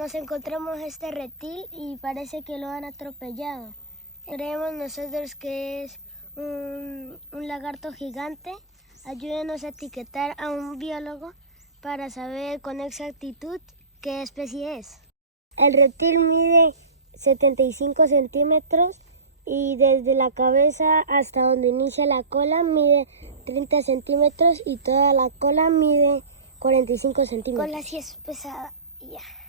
nos encontramos este reptil y parece que lo han atropellado. Creemos nosotros que es un lagarto gigante. Ayúdenos a etiquetar a un biólogo para saber con exactitud qué especie es. El reptil mide 75 centímetros y desde la cabeza hasta donde inicia la cola mide 30 centímetros y toda la cola mide 45 centímetros. Cola sí es pesada y ya.